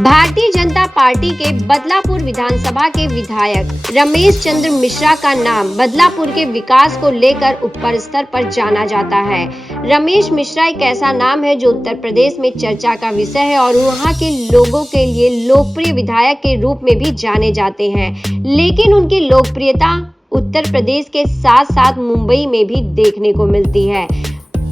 Bharatiya Janata party के बदलापुर विधानसभा के विधायक रमेश चंद्र मिश्रा का नाम बदलापुर के विकास को लेकर ऊपर स्तर पर जाना जाता है। रमेश मिश्रा एक ऐसा नाम है जो उत्तर प्रदेश में चर्चा का विषय है और वहां के लोगों के लिए लोकप्रिय विधायक के रूप में भी जाने जाते हैं। लेकिन उनकी लोकप्रियता उत्तर प्रदेश के साथ साथ मुंबई में भी देखने को मिलती है।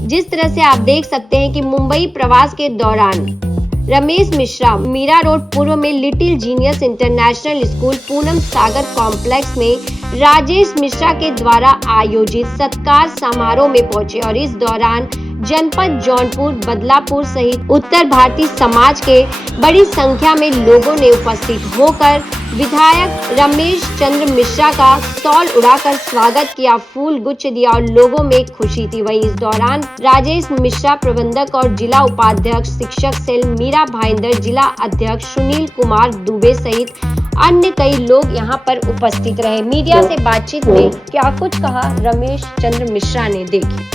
जिस तरह से आप देख सकते हैं कि मुंबई प्रवास के दौरान रमेश मिश्रा मीरा रोड पूर्व में little genius international school Poonam Sagar complex में राजेश मिश्रा के द्वारा आयोजित सत्कार समारोह में पहुंचे और इस दौरान जनपद जौनपुर बदलापुर सहित उत्तर भारतीय समाज के बड़ी संख्या में लोगों ने उपस्थित होकर विधायक रमेश चंद्र मिश्रा का स्टॉल उड़ाकर स्वागत किया, फूल गुच्छ दिया और लोगों में खुशी थी। वहीं इस दौरान राजेश मिश्रा प्रबंधक और जिला उपाध्यक्ष शिक्षक सेल मीरा भाईंदर, जिला अध्यक्ष सुनील कुमार दुबे सहित अन्य कई लोग यहां पर उपस्थित रहे। मीडिया से बातचीत में क्या कुछ कहा रमेश चंद्र मिश्रा ने, देखिए।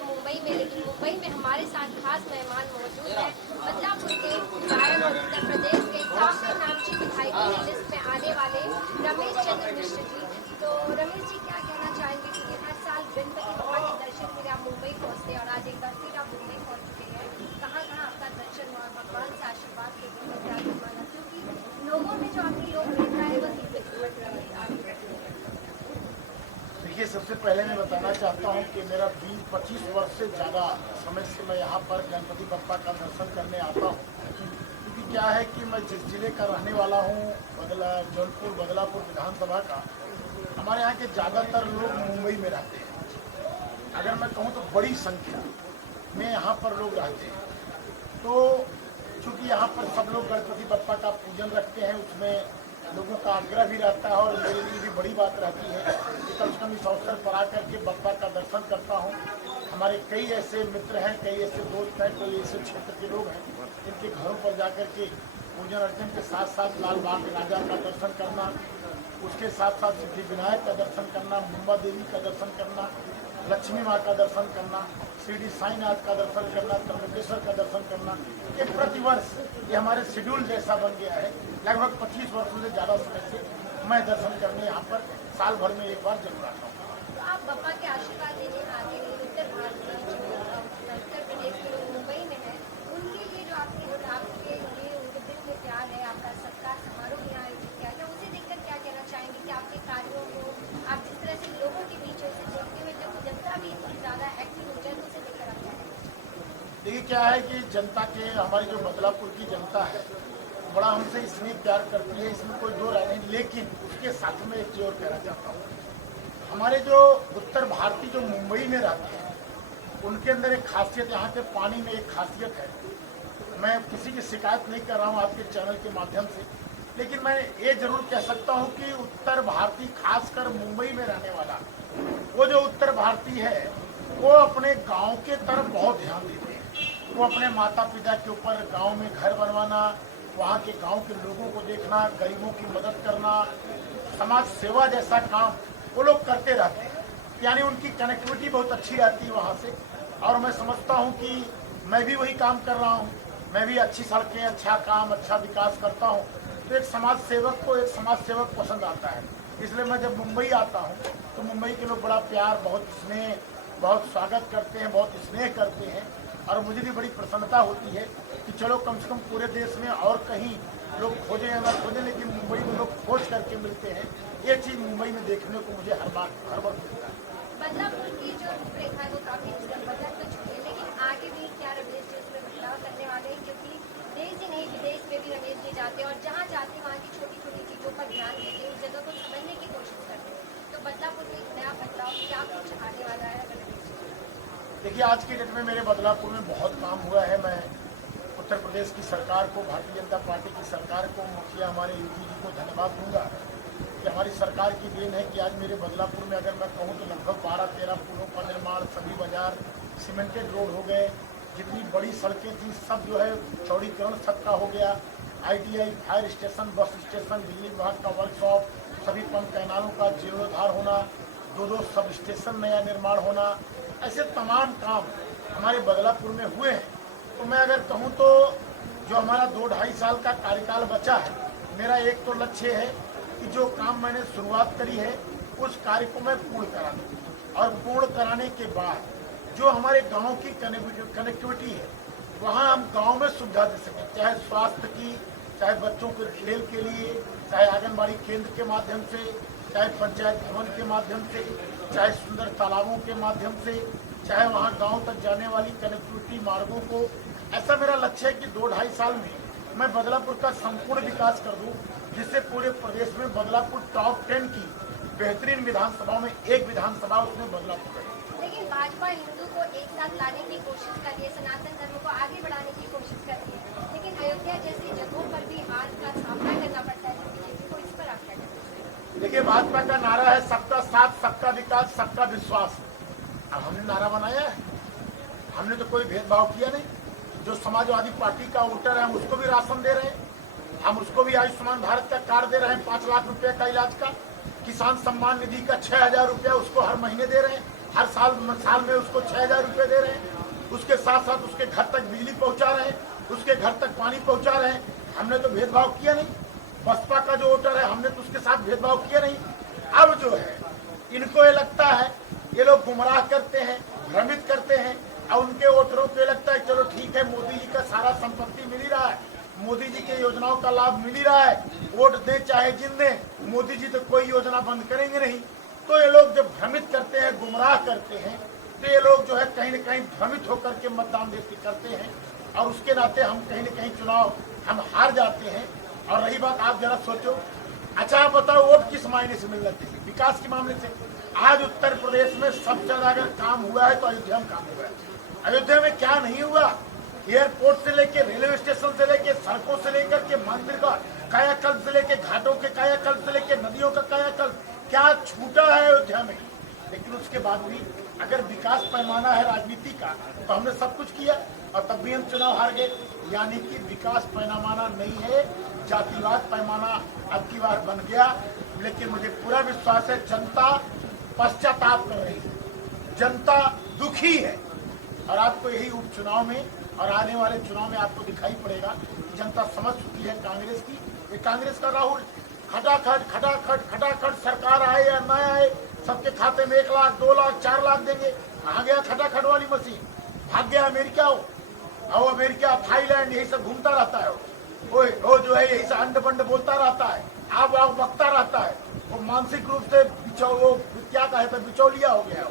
मुंबई में हमारे साथ खास मेहमान मौजूद हैं। बदलापुर के विधायक और उत्तर प्रदेश के काफी नामचीन विधायकों की लिस्ट में आने वाले रमेश चंद्र मिश्र जी। तो रमेश जी, क्या कहना चाहेंगे कि हर साल गणपति बाबा के दर्शन के लिए आप मुंबई पहुंचते हैं और आज एक बार फिर आप मुंबई पहुंच चुके हैं। कहाँ कहाँ आपका दर्शन हुआ, भगवान से आशीर्वाद के लिए क्या माना, क्योंकि लोगों ने जो आपकी लोकप्रियता है वो देखिए, सबसे पहले मैं बताना चाहता हूं कि मेरा 20-25 वर्ष से ज़्यादा समय से मैं यहाँ पर गणपति बप्पा का दर्शन करने आता हूँ। क्योंकि क्या है कि मैं जिस जिले का रहने वाला हूँ, जौनपुर बदलापुर विधानसभा का, हमारे यहाँ के ज़्यादातर लोग मुंबई में रहते हैं। अगर मैं कहूँ तो बड़ी संख्या में यहाँ पर लोग रहते हैं। तो चूँकि यहाँ पर सब लोग गणपति बप्पा का पूजन रखते हैं, उसमें लोगों का आग्रह भी रहता है और मेरे लिए भी बड़ी बात रहती है कि कम से कम इस अवसर पर आकर के बप्पा का दर्शन करता हूँ। हमारे कई ऐसे मित्र हैं, कई ऐसे दोस्त हैं, कई ऐसे क्षेत्र के लोग हैं जिनके घरों पर जाकर के पूजन अर्चन के साथ साथ लाल बाग राजा का दर्शन करना, उसके साथ साथ सिद्धि विनायक का दर्शन करना, मुंबा देवी का दर्शन करना, लक्ष्मी माँ का दर्शन करना, शिरडी साईनाथ का दर्शन करना, त्र्यंबकेश्वर का दर्शन करना, ये प्रतिवर्ष ये हमारे शेड्यूल जैसा बन गया है। लगभग 25 वर्षों से ज़्यादा समय से मैं दर्शन करने यहाँ पर साल भर में एक बार जरूर आता हूँ। तो आप बप्पा के आशीर्वाद लेने आते हैं उत्तर भारत में, जो उत्तर प्रदेश के लोग मुंबई में हैं, उनके लिए जो आपके लिए उनके दिल में प्यार है, आपका सत्कार समारोह यहाँ आयोजित किया गया, उसे देखकर क्या कहना चाहेंगे कि आपके कार्यों को आप जिस तरह से लोगों के बीच उसे देखते हुए जब जनता भी इतनी ज़्यादा एक्टिव हो जाए तो उसे देखकर आप क्या कहेंगे? देखिए, क्या है कि जनता के, हमारी जो बदलापुर की जनता है, बड़ा हमसे इसलिए प्यार करती है, इसमें कोई दो राय नहीं। लेकिन उसके साथ में एक चीज और कहना चाहता हूँ, हमारे जो उत्तर भारतीय जो मुंबई में रहते हैं, उनके अंदर एक खासियत, यहाँ के पानी में एक खासियत है। मैं किसी की शिकायत नहीं कर रहा हूँ आपके चैनल के माध्यम से, लेकिन मैं ये जरूर कह सकता हूँ कि उत्तर भारतीय, खासकर मुंबई में रहने वाला वो जो उत्तर भारतीय है, वो अपने गाँव के तरफ बहुत ध्यान देते हैं। वो अपने माता पिता के ऊपर गाँव में घर बनवाना, वहाँ के गांव के लोगों को देखना, गरीबों की मदद करना, समाज सेवा जैसा काम वो लोग करते रहते हैं। यानी उनकी कनेक्टिविटी बहुत अच्छी रहती है वहाँ से। और मैं समझता हूँ कि मैं भी वही काम कर रहा हूँ। मैं भी अच्छी सड़कें, अच्छा काम, अच्छा विकास करता हूँ। तो एक समाज सेवक पसंद आता है। इसलिए मैं जब मुंबई आता हूँ तो मुंबई के लोग बड़ा प्यार, बहुत स्नेह, बहुत स्वागत करते हैं, बहुत स्नेह करते हैं। और मुझे भी बड़ी प्रसन्नता होती है कि चलो कम से कम पूरे देश में और कहीं लोग खोजें या ना खोजें, लेकिन मुंबई में लोग खोज करके मिलते हैं। ये चीज़ मुंबई में देखने को मुझे हर बार मिलता है। बदलापुर की जो रूपरेखा है वो काफी बदल तो चुकी है, लेकिन आगे भी क्या रमेश जी उसमें बदलाव करने वाले हैं? क्योंकि देश ही नहीं, विदेश में भी रमेश जी जाते हैं और जहाँ जाते हैं वहाँ की छोटी छोटी चीज़ों पर ध्यान देते हैं, उस जगह को समझने की कोशिश करते हैं। तो बदलापुर में एक नया बदलाव क्या कुछ आने वाला है? देखिए, आज की डेट में मेरे बदलापुर में बहुत काम हुआ है। मैं उत्तर प्रदेश की सरकार को, भारतीय जनता पार्टी की सरकार को, मुखिया हमारे यूपी जी को धन्यवाद दूंगा कि हमारी सरकार की देन है कि आज मेरे बदलापुर में, अगर मैं कहूँ तो लगभग 12-13 पुलों का निर्माण, सभी बाजार सीमेंटेड रोड हो गए, जितनी बड़ी सड़कें थी सब जो है चौड़ीकरण सबका हो गया। ITI, fire station, bus station, बिजली विभाग का वर्कशॉप, सभी पंप कैनालों का जीर्णोद्धार होना, 2 सब स्टेशन नया निर्माण होना, ऐसे तमाम काम हमारे बदलापुर में हुए हैं। तो मैं अगर कहूँ तो जो हमारा 2-2.5 साल का कार्यकाल बचा है, मेरा एक तो लक्ष्य है कि जो काम मैंने शुरुआत करी है उस कार्य को मैं पूर्ण करा दूँ, और पूर्ण कराने के बाद जो हमारे गांव की कनेक्टिविटी है वहाँ हम गांव में सुविधा दे सकें, चाहे स्वास्थ्य की, चाहे बच्चों के खेल के लिए, चाहे आंगनबाड़ी केंद्र के माध्यम से, चाहे पंचायत भवन के माध्यम से, चाहे सुंदर तालाबों के माध्यम से, चाहे वहाँ गांव तक जाने वाली कनेक्टिविटी मार्गों को। ऐसा मेरा लक्ष्य है कि 2-2.5 साल में मैं बदलापुर का संपूर्ण विकास कर दूं, जिससे पूरे प्रदेश में बदलापुर टॉप 10 की बेहतरीन विधानसभाओं में एक विधानसभा उसमें बदलापुर है। लेकिन भाजपा हिंदू को एक साथ लाने की कोशिश कर रही है, सनातन धर्म को आगे बढ़ाने की कोशिश कर रही है, लेकिन अयोध्या जैसी जगहों पर भी हार का सामना करना पड़ता है बीजेपी को। इस पर आप क्या कहते हैं? देखिए, भाजपा का नारा है सबका साथ, सबका विकास, सबका विश्वास। अब हमने नारा बनाया है, हमने तो कोई भेदभाव किया नहीं। जो समाजवादी पार्टी का वोटर है हम उसको भी राशन दे रहे हैं, हम उसको भी आयुष्मान भारत का कार्ड दे रहे हैं 5 लाख रुपए का इलाज का, किसान सम्मान निधि का 6,000 रुपया उसको हर महीने दे रहे हैं, हर साल में उसको 6,000 रुपये दे रहे हैं। उसके साथ साथ उसके घर तक बिजली पहुंचा रहे हैं, उसके घर तक पानी पहुंचा रहे हैं। हमने तो भेदभाव किया नहीं। बसपा का जो वोटर है हमने तो उसके साथ भेदभाव किया नहीं। अब जो है इनको ये लगता है, ये लोग गुमराह करते हैं, भ्रमित करते हैं, और उनके वोटरों को लगता है चलो ठीक है, मोदी जी का सारा संपत्ति मिल ही रहा है, मोदी जी के योजनाओं का लाभ मिल ही रहा है, वोट दे चाहे जिन दे, मोदी जी तो कोई योजना बंद करेंगे नहीं। तो ये लोग जब भ्रमित करते हैं, गुमराह करते हैं, तो ये लोग जो है कहीं न कहीं भ्रमित होकर के मतदान करते हैं, और उसके नाते हम कहीं न कहीं चुनाव हम हार जाते हैं। और रही बात, आप जरा सोचो, अच्छा आप बताओ वोट किस मायने से मिलना चाहिए? विकास के मामले से। आज उत्तर प्रदेश में सबसे ज्यादा अगर काम हुआ है तो अयोध्या में काम हुआ है। अयोध्या में क्या नहीं हुआ? एयरपोर्ट से लेके, रेलवे स्टेशन से लेके, सड़कों से लेकर के, मंदिर का कायाकल्प से लेके, घाटों के कायाकल्प से लेके, नदियों का कायाकल्प, क्या छूटा है अयोध्या में? लेकिन उसके बाद भी अगर विकास पैमाना है राजनीति का तो हमने सब कुछ किया और तब भी हम चुनाव हार गए। यानी कि विकास पैमाना नहीं है, जातिवाद पैमाना अब की बार बन गया। लेकिन मुझे पूरा विश्वास है जनता पश्चाताप कर रही है, जनता दुखी है, और आपको यही उपचुनाव में और आने वाले चुनाव में आपको दिखाई पड़ेगा कि जनता समझ चुकी है कांग्रेस की। ये कांग्रेस का राहुल खटाखट सरकार आए या न आए, सबके खाते में 1 लाख, 2 लाख, 4 लाख देंगे। कहाँ गया खटाखट वाली मशीन? भाग गया अमेरिका हो, और अमेरिका, थाईलैंड, यही सब घूमता रहता है। वो जो है यही से अंड बंड बोलता रहता है, आप बकता रहता है। वो मानसिक रूप से क्या कहता है, बिचौलिया हो गया,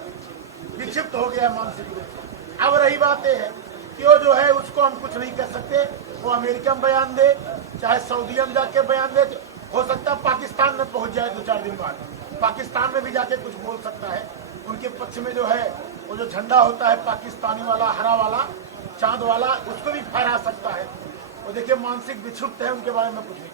विक्षिप्त हो गया मानसिक रूप से। अब रही बात है कि वो जो है उसको हम कुछ नहीं कर सकते। वो अमेरिका में बयान दे, चाहे सऊदीया में जाके बयान दे, हो सकता है पाकिस्तान में पहुंच जाए 2-4 दिन बाद, पाकिस्तान में भी जाके कुछ बोल सकता है। उनके पक्ष में जो है वो जो झंडा होता है पाकिस्तानी वाला, हरा वाला, चांद वाला, उसको भी फहरा सकता है। वो देखिए मानसिक विक्षुब्ध है, उनके बारे में कुछ नहीं।